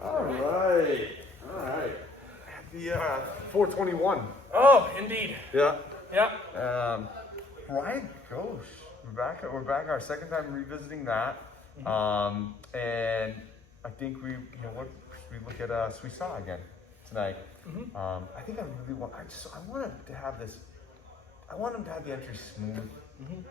All right. All right. The 421. Oh, indeed. Yeah. Yeah. Harai Goshi. We're back. Our second time revisiting that. And I think we look at Suisa again tonight. I think I really want. I wanted to have this. I want them to have the entry smooth,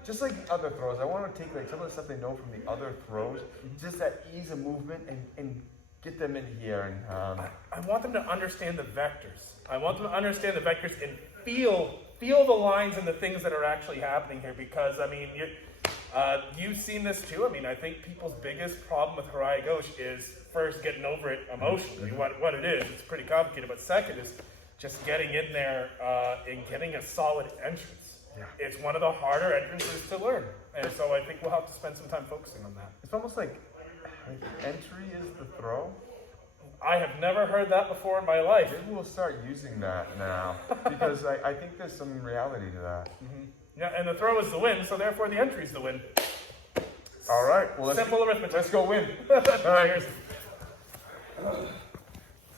just like the other throws. I want to take like some of the stuff they know from the other throws, just that ease of movement and get them in here. And I want them to understand the vectors. I want them to understand the vectors and feel the lines and the things that are actually happening here. Because I mean, you've seen this too. I mean, I think people's biggest problem with Harai Goshi is first getting over it emotionally. What it is, it's pretty complicated. But second is just getting in there and getting a solid entrance. Yeah. It's one of the harder entrances to learn. And so I think we'll have to spend some time focusing on that. it's almost like entry is the throw. I have never heard that before in my life. Maybe we'll start using that now because I think there's some reality to that. Yeah, and the throw is the win, so therefore the entry is the win. All right. Well, Simple arithmetic. Let's go win. All right.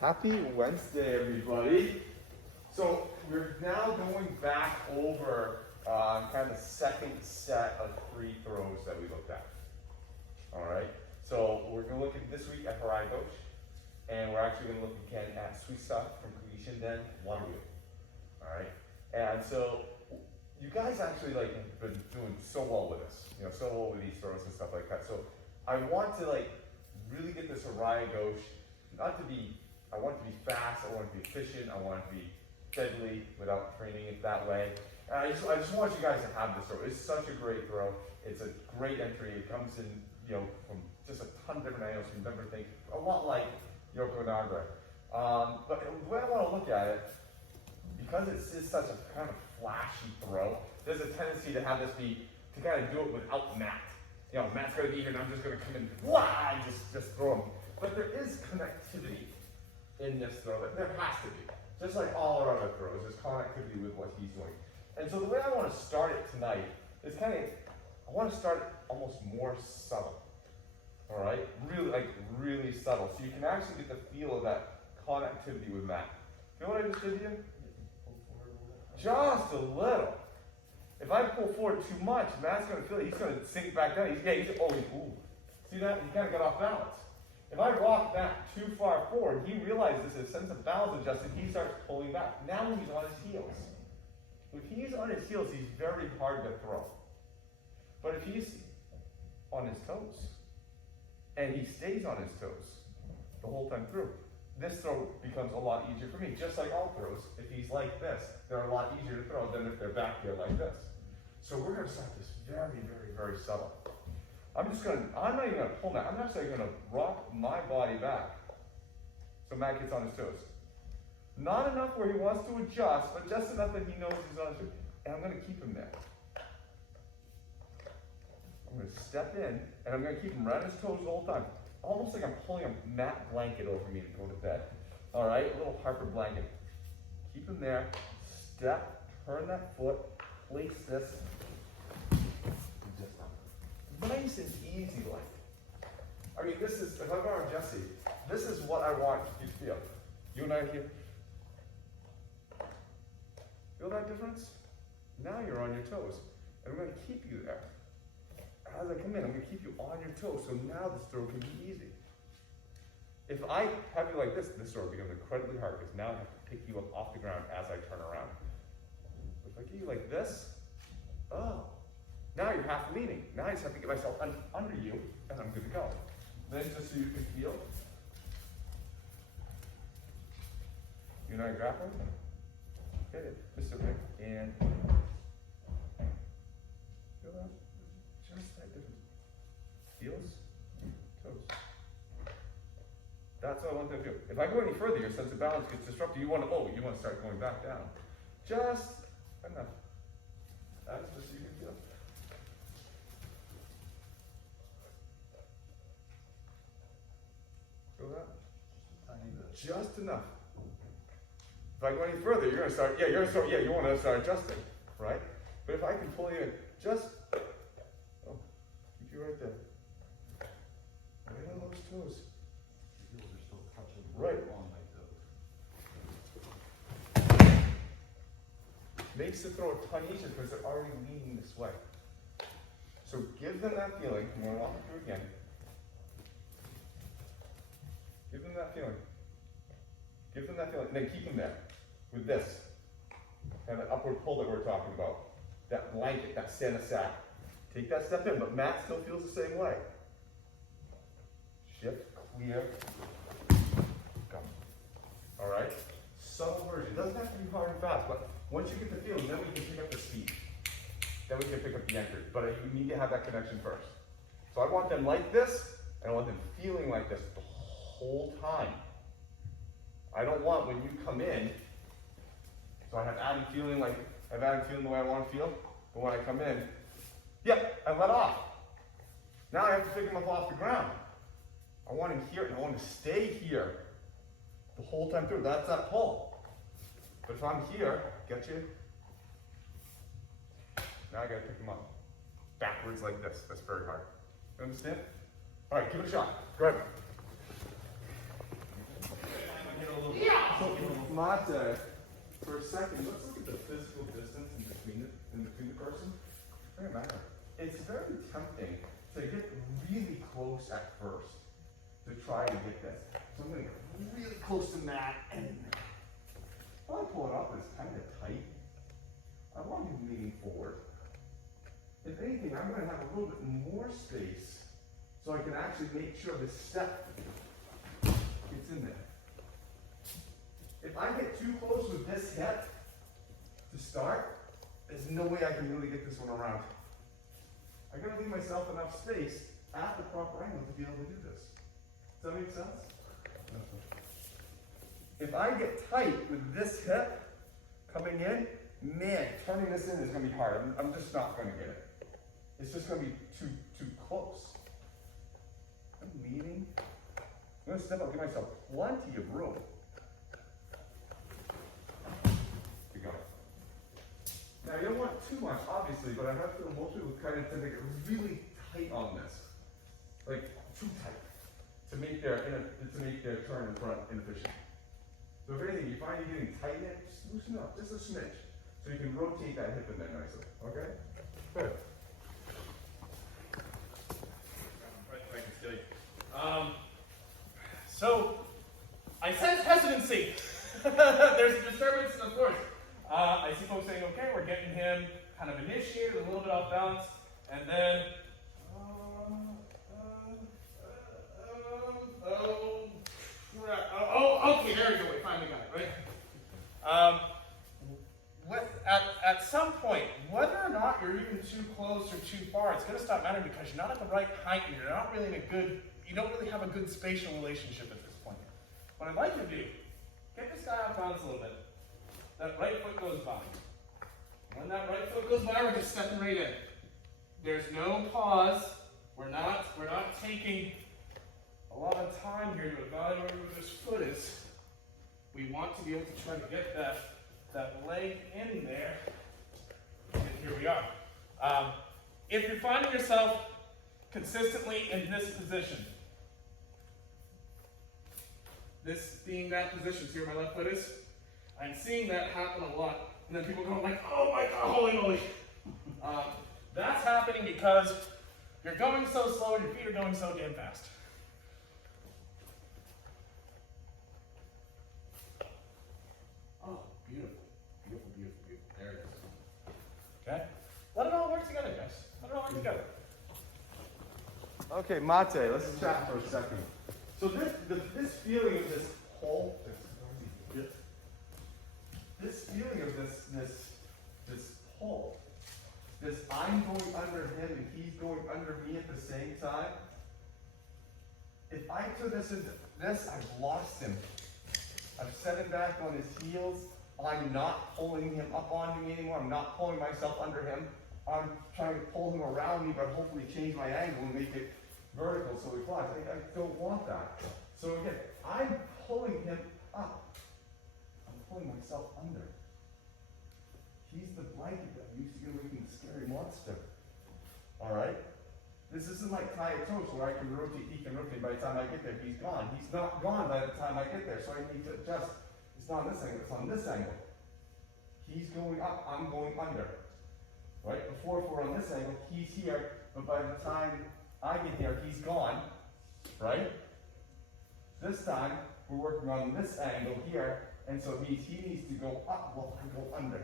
Happy Wednesday, everybody. So we're now going back over kind of the second set of 3 throws that we looked at. All right. So we're going to look at this week at Harai Goshi, and we're actually going to look again at Suisa from Creation Den one wheel. All right. And so you guys actually like have been doing so well with us, so well with these throws and stuff like that. So I want to like really get this Harai Goshi, I want it to be fast, I want it to be efficient, I want it to be deadly without training it that way. And I just want you guys to have this throw. It's such a great throw. It's a great entry. It comes in, from just a ton of different angles from different things, a lot like Yoko Nagra. But the way I want to look at it, because it's such a kind of flashy throw, there's a tendency to have this be, to kind of do it without Matt. Matt's going to be here and I'm just going to come in, and just throw him. But there is connectivity in this throw. There has to be. Just like all our other throws, there's connectivity with what he's doing. And so the way I want to start it tonight is I want to start it almost more subtle. All right? Really subtle. So you can actually get the feel of that connectivity with Matt. Feel what I just did here? Just a little. If I pull forward too much, Matt's going to feel it. He's going to sink back down. Ooh. See that? He kind of got off balance. If I rock Matt too far forward, he realizes his sense of balance adjusted, he starts pulling back. Now he's on his heels. If he's on his heels, he's very hard to throw. But if he's on his toes, and he stays on his toes the whole time through, this throw becomes a lot easier for me. Just like all throws, if he's like this, they're a lot easier to throw than if they're back here like this. So we're going to start this very, very, very subtle. I'm not even going to pull Matt. I'm actually going to rock my body back so Matt gets on his toes. Not enough where he wants to adjust, but just enough that he knows he's on his toes. And I'm going to keep him there. I'm going to step in, and I'm going to keep him right on his toes the whole time. Almost like I'm pulling a mat blanket over me to go to bed. All right, a little Harper blanket. Keep him there. Step, turn that foot, place this. Nice and easy like. I mean, this is, if I borrow Jesse, this is what I want you to feel. You and I here. Feel that difference? Now you're on your toes. And I'm going to keep you there. As I come in, I'm going to keep you on your toes, so now this throw can be easy. If I have you like this throw becomes incredibly hard, because now I have to pick you up off the ground as I turn around. If I get you like this, now you're half leaning. Now I just have to get myself under you, and I'm good to go. Then just so you can feel. You and I grapple. Hit it. Mr. Rick. And feel that? Just that difference. Heels, toes. That's what I want them to do. If I go any further, your sense of balance gets disrupted. You want to start going back down. Just enough. That's just so you can feel. Feel that? Tiny bit. Just enough. If I go any further, you want to start adjusting, right? But if I can pull you in, just, keep you right there. Right on those toes. makes the throw a ton easier because they're already leaning this way. So give them that feeling. I'm going to walk it through again. Give them that feeling. Give them that feeling. And then keep them there with this. Kind of upward pull that we're talking about. That blanket, that Santa sack. Take that step in, but Matt still feels the same way. Shift, clear, go. All right? Subtle version. It doesn't have to be hard and fast, but once you get the feeling, then we can pick up the speed. Then we can pick up the entry. But you need to have that connection first. So I want them like this, and I want them feeling like this the whole time. I don't want when you come in, so I have Adam feeling like, the way I want to feel, but when I come in, yep, I let off. Now I have to pick him up off the ground. I want him here, and I want him to stay here the whole time through. That's that pull. But if I'm here, get you. Now I gotta pick him up. Backwards like this. That's very hard. You understand? All right, give it a shot. Go ahead. So, Mate, for a second, let's look at the physical distance in between the person. It doesn't matter. It's very tempting to get really close at first to try to get this. So I'm going to get really close to Matt, and while I pull it up, it's kind of tight. I want him leaning forward. If anything, I'm going to have a little bit more space so I can actually make sure this step gets in there. If I get too close with this hip to start, there's no way I can really get this one around. I gotta leave myself enough space at the proper angle to be able to do this. Does that make sense? If I get tight with this hip coming in, man, turning this in is gonna be hard. I'm just not gonna get it. It's just gonna be too close. I'm leaning. I'm gonna step up, give myself plenty of room. Now you don't want too much, obviously, but I have to most people kind of tend to get really tight on this, like too tight, to make their turn in front inefficient. So if anything, you find you're getting tight in it, just loosen up, just a smidge, so you can rotate that hip in there nicely. Okay? Good. Right, I can steal you. So I sense hesitancy. There's a disturbance, of course. I see folks saying, okay, we're getting him kind of initiated, a little bit off balance, and then, okay, there we go, we finally got it, right? At some point, whether or not you're even too close or too far, it's going to stop mattering because you're not at the right height, and you're not really you don't really have a good spatial relationship at this point. What I'd like you to do, get this guy off balance a little bit. That right foot goes by. When that right foot goes by, we're just stepping right in. There's no pause. We're not taking a lot of time here to evaluate where this foot is. We want to be able to try to get that leg in there. And here we are. If you're finding yourself consistently in this position, this being that position, see where my left foot is? I'm seeing that happen a lot, and then people go like, oh my God, holy moly. That's happening because you're going so slow and your feet are going so damn fast. Oh, beautiful, beautiful, beautiful, beautiful. There it is. Okay? Let it all work together, guys. Let it all work together. Okay, Mate, let's chat for a second. So this feeling of this pull, this feeling of this pull, this I'm going under him and he's going under me at the same time. If I took this into this, I've lost him. I've set him back on his heels. I'm not pulling him up onto me anymore. I'm not pulling myself under him. I'm trying to pull him around me, but hopefully change my angle and make it vertical so he flies. I don't want that. So again, I'm pulling him up. I'm pulling myself under. He's the blanket that used to get away from the scary monster. Alright? This isn't like tie a toast where I can rotate, he can rotate. By the time I get there, he's gone. He's not gone by the time I get there, so I need to adjust. It's not on this angle, it's on this angle. he's going up, I'm going under. Right? Before, if we're on this angle, he's here, but by the time I get here, he's gone. Right? This time, we're working on this angle here, and so he needs to go up while I go under.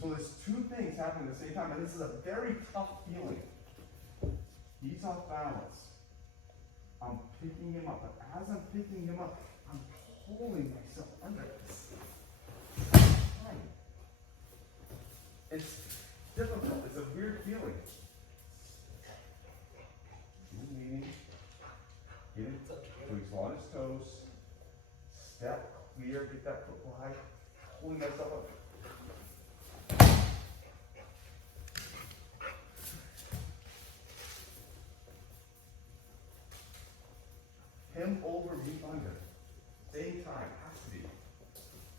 So there's two things happening at the same time, and this is a very tough feeling. He's off balance. I'm picking him up, but as I'm picking him up, I'm pulling myself under this. It's difficult. It's a weird feeling. Leaning. Get it so he's on his toes. Step clear. Get that foot wide. Pulling myself up. Him over, me under. Same time, has to be.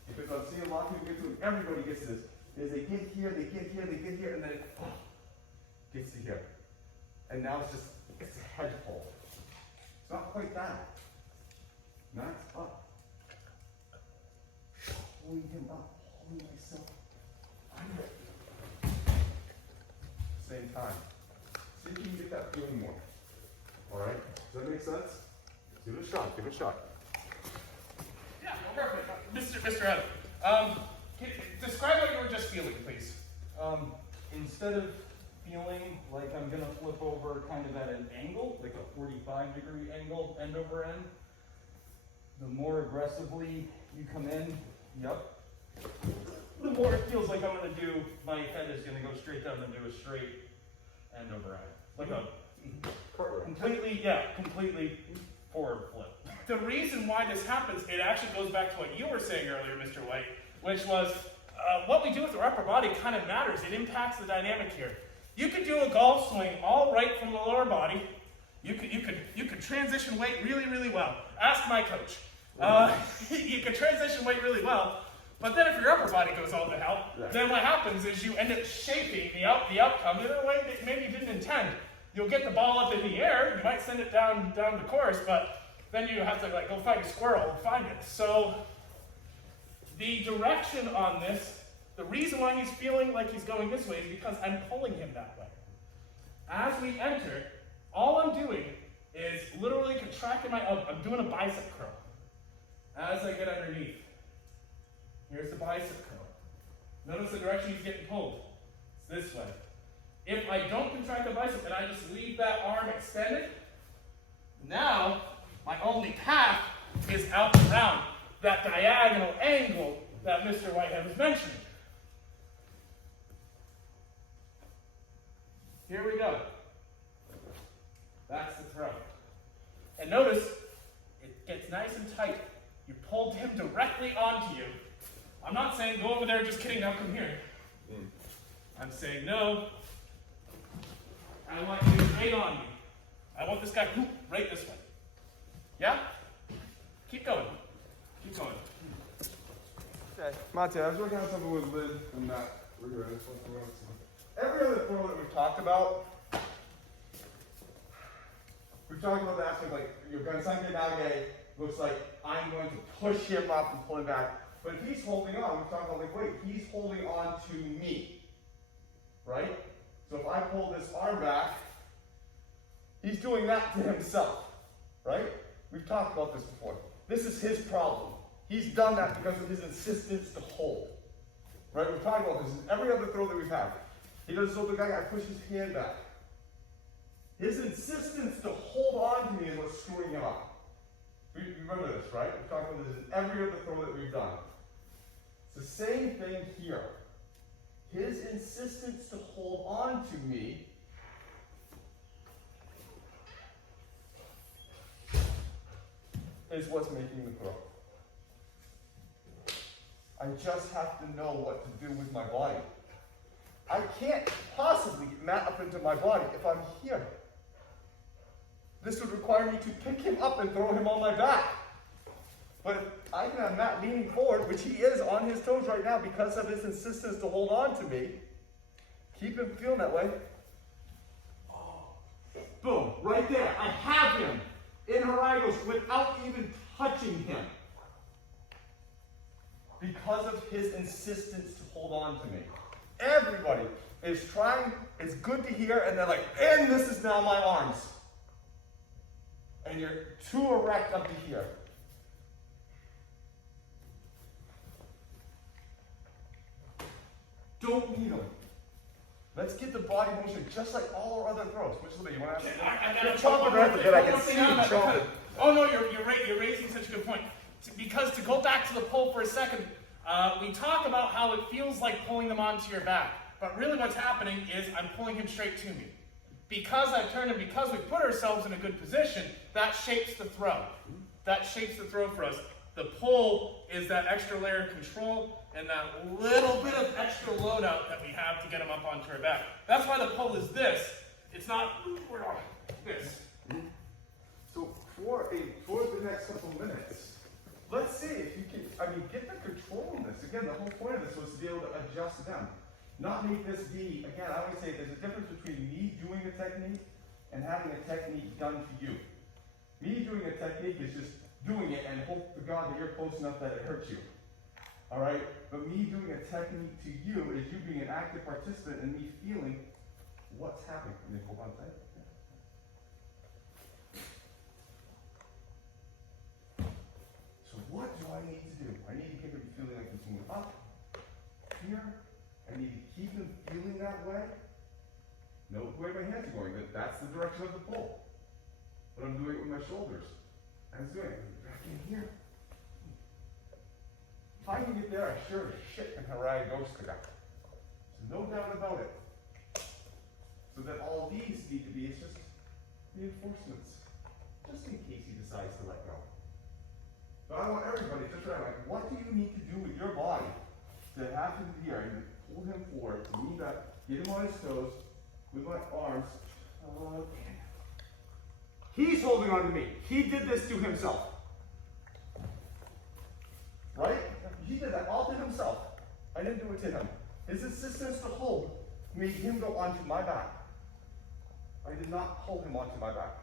Because I'm seeing a lot of people get to it, everybody gets this. Is they get here, they get here, they get here, and then it gets to here. And now it's a head pull. It's not quite down. Now it's up. Pulling him up, pulling myself under. Same time. See if you can get that feeling more. Alright? Does that make sense? Give it a shot, give it a shot. Yeah, well, perfect. Mr. Adam, describe what you were just feeling, please. Instead of feeling like I'm gonna flip over kind of at an angle, like a 45-degree angle, end over end, the more aggressively you come in, the more it feels like I'm gonna do, my head is gonna go straight down and do a straight end over end. Like a completely forward flip. The reason why this happens, it actually goes back to what you were saying earlier, Mr. White, which was what we do with our upper body kind of matters. It impacts the dynamic here. You could do a golf swing all right from the lower body. You could transition weight really, really well. Ask my coach. You could transition weight really well, but then if your upper body goes all to hell, then what happens is you end up shaping the outcome in a way that maybe you didn't intend. You'll get the ball up in the air, you might send it down the course, but then you have to like go find a squirrel and find it. So the direction on this, the reason why he's feeling like he's going this way is because I'm pulling him that way. As we enter, all I'm doing is literally contracting I'm doing a bicep curl. As I get underneath, here's the bicep curl. Notice the direction he's getting pulled. It's this way. If I don't contract the bicep and I just leave that arm extended, now my only path is out and around that diagonal angle that Mr. Whitehead was mentioning. Here we go. That's the throw. And notice, it gets nice and tight. You pulled him directly onto you. I'm not saying go over there, just kidding, now come here. I'm saying no. I want you right on me. I want this guy right this way. Yeah? Keep going. Keep going. Okay, Monte, I was working on something with Lynn and Matt. Every other throw that we've talked about, the aspect like your Gansake Nage looks like I'm going to push him up and pull him back. But if he's holding on, we're talking about like, wait, he's holding on to me. Right? So if I pull this arm back, he's doing that to himself. Right? We've talked about this before. This is his problem. He's done that because of his insistence to hold. Right? We've talked about this in every other throw that we've had. He does so the guy pushes his hand back. His insistence to hold on to me is what's screwing him up. You remember this, right? We've talked about this in every other throw that we've done. It's the same thing here. His insistence to hold on to me is what's making the throw. I just have to know what to do with my body. I can't possibly get Matt up into my body if I'm here. This would require me to pick him up and throw him on my back. But if I can have Matt leaning forward, which he is on his toes right now because of his insistence to hold on to me, keep him feeling that way. Boom, right there. I have him in Harai Goshi without even touching him. because of his insistence to hold on to me. Everybody is trying, it's good to hear, and they're like, and this is now my arms. And you're too erect up to here. Don't need them. Let's get the body motion just like all our other throws. Which is the you want to ask? You're chopping right there. I can see you chopping. Oh no, you're raising such a good point. Because to go back to the pull for a second, we talk about how it feels like pulling them onto your back. But really what's happening is I'm pulling him straight to me. Because I've turned and because we put ourselves in a good position, that shapes the throw. That shapes the throw for us. The pull is that extra layer of control and that little bit of extra loadout that we have to get him up onto our back. That's why the pull is this. It's not this. So for the next couple of minutes, let's see if you can, get the control on this. Again, the whole point of this was to be able to adjust them. Not make this be, again, I always say there's a difference between me doing a technique and having a technique done to you. Me doing a technique is just doing it and hope to God that you're close enough that it hurts you. All right? But me doing a technique to you is you being an active participant and me feeling what's happening. Can you hold on tight? So what do I need to do? I need to get him feeling like he's moving up, here. I need to keep him feeling that way. Note where my hands are going. That's the direction of the pull. But I'm doing it with my shoulders. I'm doing it back in here. If I can get there, I sure as shit can Harai Goshi to that. So no doubt about it. So that all these need to be, it's just reinforcements. Just in case he decides to let go. But I want everybody just try, like, what do you need to do with your body to have him here and pull him forward, to knee back, get him on his toes, with my arms. He's holding on to me. He did this to himself. Right? He did that all to himself. I didn't do it to him. His insistence to hold made him go onto my back. I did not pull him onto my back.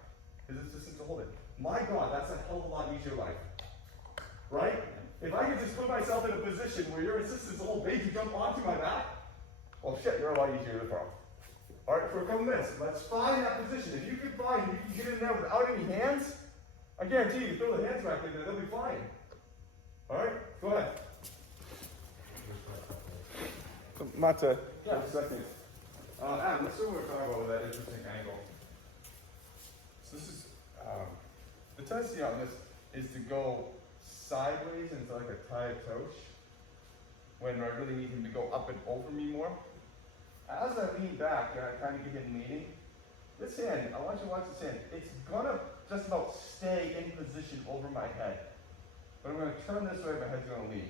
His insistence to hold it. My God, that's a hell of a lot easier life. Right? If I could just put myself in a position where your insistence to hold made you jump onto my back, well shit, you're a lot easier to throw. Alright, for a couple minutes, let's find that position. If you can find, you can get in there without any hands, I guarantee you throw the hands back in there, they'll be fine. Alright, go ahead. Mata, yeah, second. Adam, let's see what we're talking about with that interesting angle. So this is, the tendency on this is to go sideways into like a tie toche when I really need him to go up and over me more. As I lean back and I kind of get him leaning, this hand, I want you to watch this hand. It's gonna just about stay in position over my head. But I'm gonna turn this way, my head's gonna lean.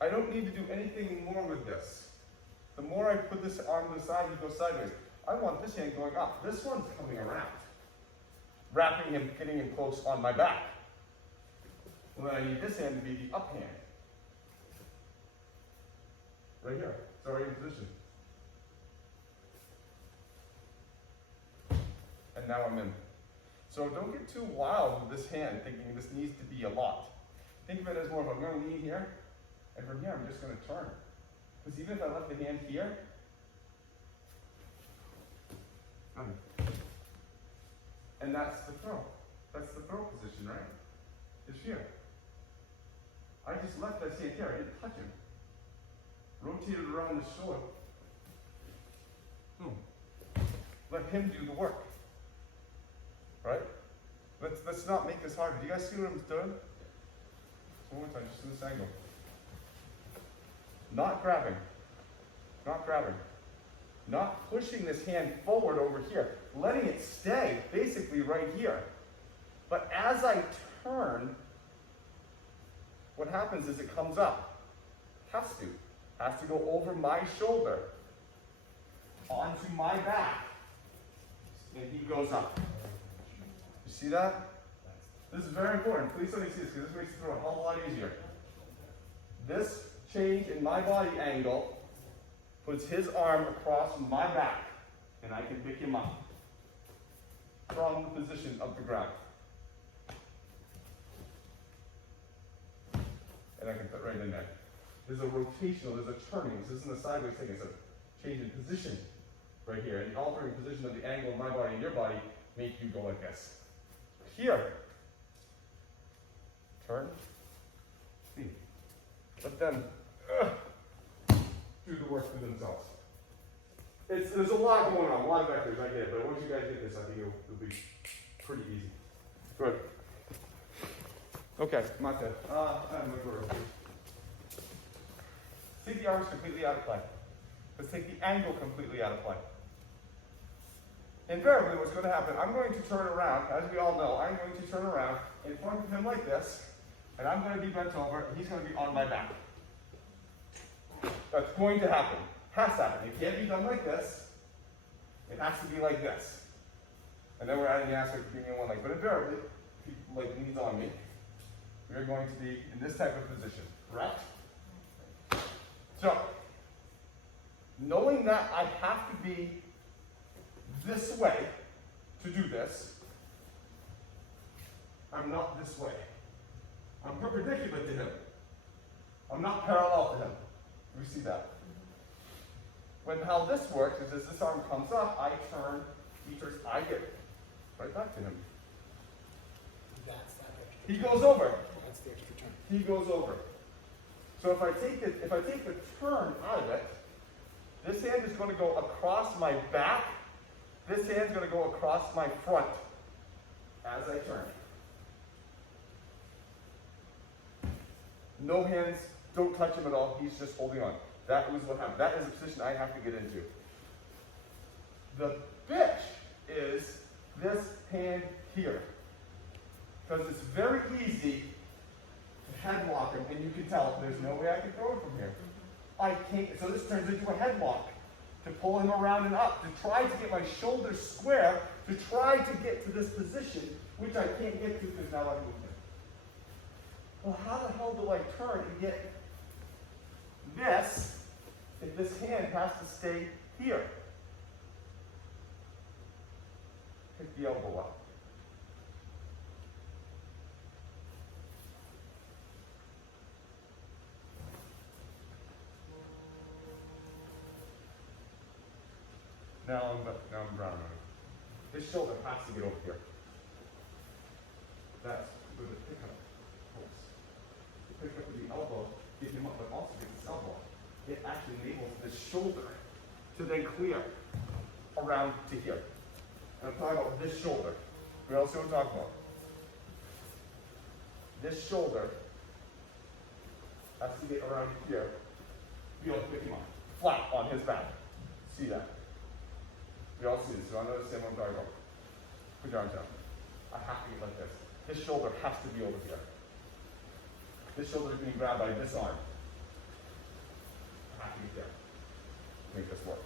I don't need to do anything more with this. The more I put this arm to the side, he goes sideways. I want this hand going up. This one's coming around. Wrapping him, getting him close on my back. Well, then I need this hand to be the up hand. Right here. It's already in position. And now I'm in. So don't get too wild with this hand, thinking this needs to be a lot. Think of it as more of I'm going to lean here, and from here I'm just going to turn. Because even if I left the hand here, and that's the throw. That's the throw position, right? It's here. I just left that hand here. I didn't touch him. Rotated around the shoulder. Let him do the work. Right? Let's not make this harder. Do you guys see what I'm doing? One more time, just in this angle. Not grabbing. Not grabbing. Not pushing this hand forward over here. Letting it stay basically right here. But as I turn, what happens is it comes up. Has to go over my shoulder. Onto my back. And he goes up. You see that? This is very important. Please let me see this because this makes it throw a whole lot easier. This change in my body angle puts his arm across my back and I can pick him up. from the position of the ground. And I can put right in there. There's a rotational, there's a turning. This isn't a sideways thing, it's a change in position right here. And the altering position of the angle of my body and your body make you go like this. Here. Turn. See. Let them do the work for themselves. There's a lot going on, a lot of vectors, I get it, but once you guys get this, I think it'll be pretty easy. Good. Okay, Mate. I'm going to go real quick. Take the arms completely out of play. Let's take the angle completely out of play. Invariably, what's going to happen, I'm going to turn around, as we all know, I'm going to turn around in front of him like this, and I'm going to be bent over, and he's going to be on my back. That's going to happen. Has to happen. It can't be done like this. It has to be like this. And then we're adding the aspect of being in one leg. But invariably, if he leans on me, we're going to be in this type of position, correct? So, knowing that I have to be this way to do this, I'm not this way. I'm perpendicular to him. I'm not parallel to him. Do we see that? How this works is as this arm comes up, I turn, he turns, I get right back to him. That's that extra. He goes over. That's the extra turn. He goes over. So if I take the turn out of it, this hand is going to go across my back. This hand is going to go across my front as I turn. No hands, don't touch him at all. He's just holding on. That was what happened. That is the position I have to get into. The bitch is this hand here. Because it's very easy to headlock him, and you can tell there's no way I can throw it from here. I can't, so this turns into a headlock to pull him around and up, to try to get my shoulders square, to try to get to this position, which I can't get to because now I moved him. Well, how the hell do I turn and get this if this hand has to stay here? Pick the elbow up. Now I'm brown on it. This shoulder has to get over here. That's where the pickup holds. The pickup with the elbow, get him up, but also get this elbow. It actually enables this shoulder to then clear around to here. And I'm talking about this shoulder. We also talk about this shoulder has to get around here to be able to pick him up. Flat on his back. See that? We all see this, so I understand what I'm talking about. Put your arms out. I have to get like this. This shoulder has to be over here. This shoulder is being grabbed by this arm. I have to get there to make this work.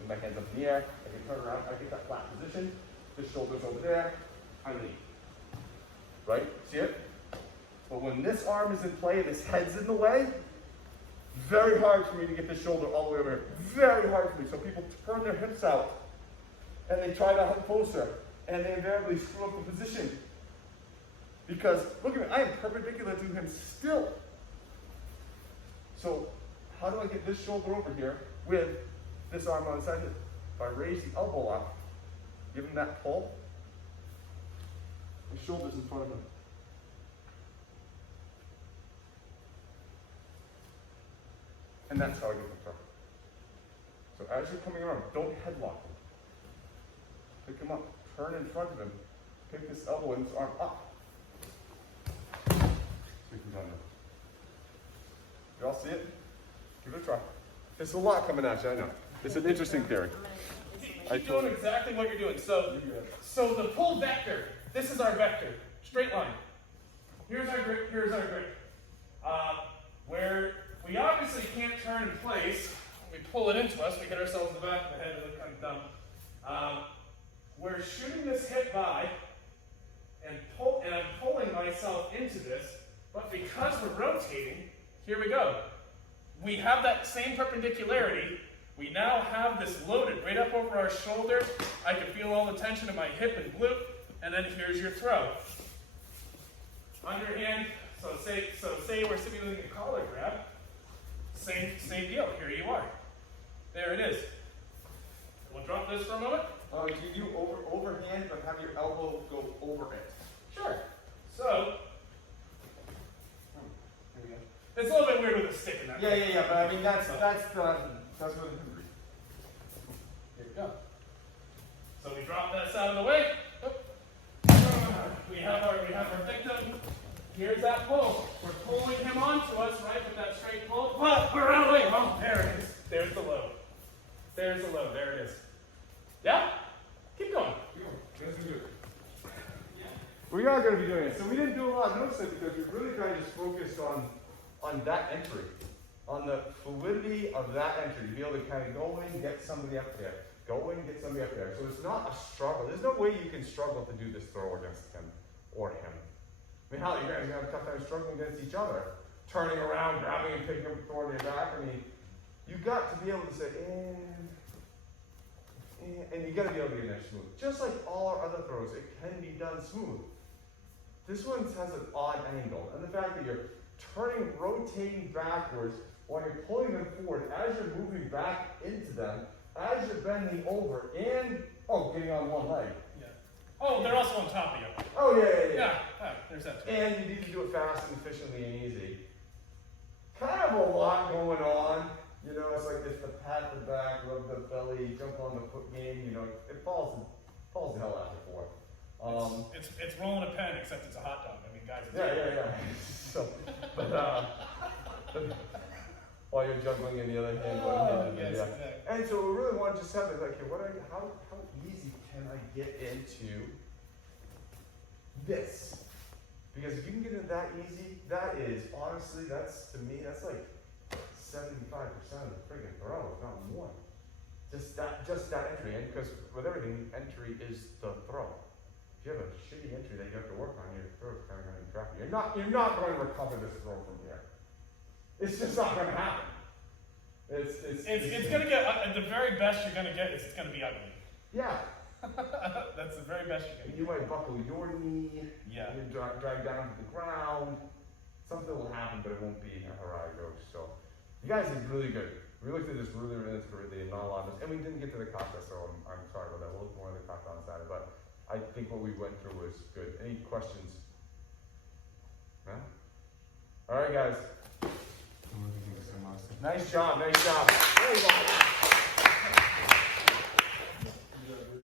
With my hands up in the air, I can turn around, I get that flat position. This shoulder's over there, I lean. Right? See it? But when this arm is in play and this head's in the way, very hard for me to get this shoulder all the way over here. Very hard for me. So people turn their hips out and they try to hug closer and they invariably screw up the position. Because, look at me, I am perpendicular to him still. So, how do I get this shoulder over here with this arm on the side? If I raise the elbow up, give him that pull, his shoulder's in front of him. And that's how I get the turn. So as you're coming around, don't headlock him. Pick him up, turn in front of him, pick this elbow and this arm up. You all see it? Give it a try. There's a lot coming at you, I know. It's an interesting theory. Keep doing exactly what you're doing. So the pull vector, this is our vector, straight line. Here's our grip, here's our grip. Where we obviously can't turn in place, we pull it into us, we hit ourselves in the back of the head, it looks kind of dumb. We're shooting this hip by, and I'm pulling myself into this, but because we're rotating, here we go. We have that same perpendicularity, We now have this loaded right up over our shoulder. I can feel all the tension in my hip and glute, and then here's your throw. Underhand, so say we're simulating a collar grab. Same deal, here you are. There it is. We'll drop this for a moment. Do you do overhand, but have your elbow go over it? Sure. So, There we go. it's a little bit weird with a stick in that. Yeah, but I mean, that's what it Here we go. So we drop this out of the way. We have our victim. Here's that pull. We're pulling him onto us, right, with that straight pull. But we're out of the way. Oh, there it is. There's the load. There's the load. There it is. Yeah? Keep going. Let's do it. We are going to be doing it. So we didn't do a lot of notes there because we really kind of just focused on that entry, on the fluidity of that entry, to be able to kind of go in, get somebody up there. Go in, get somebody up there. So it's not a struggle. There's no way you can struggle to do this throw against him or him. I mean, hell, you guys are going to have a tough time struggling against each other. Turning around, grabbing and picking up, throwing your back. I mean, you've got to be able to say, and you got to be able to get it smooth. Just like all our other throws, it can be done smooth. This one has an odd angle, and the fact that you're turning, rotating backwards while you're pulling them forward as you're moving back into them, as you're bending over, and getting on one leg. Yeah. Oh, they're also on top of you. Oh yeah. Yeah. There's that too. And you need to do it fast and efficiently and easy. Kind of a lot going on. You know, it's like it's the pat the back, rub the belly, jump on the foot game. You know, it falls the hell out before. It's rolling a pen, except it's a hot dog. I mean, guys. Yeah. So, but while you're juggling in the other hand, yes, yeah. Exactly. And so we really want to just have it like, okay, how easy can I get into this? Because if you can get into that easy, that is honestly, to me, that's like 75% of the friggin' throw, if not more. Just that entry, and because with everything, entry is the throw. If you have a shitty entry that you have to work on, your throw's kind of going to be crappy. You're not going to recover this throw from here. It's just not going to happen. It's going to get, the very best you're going to get is it's going to be ugly. Yeah. That's the very best you're going to get. You might buckle your knee. Yeah. You drag down to the ground. Something will happen, but it won't be a Harai Goshi. So, you guys did really good. We looked at this really thoroughly, not a lot of this, and we didn't get to the kata, so I'm sorry about that. We'll look more at the kata on Saturday, but I think what we went through was good. Any questions? No? All right, guys. Nice job.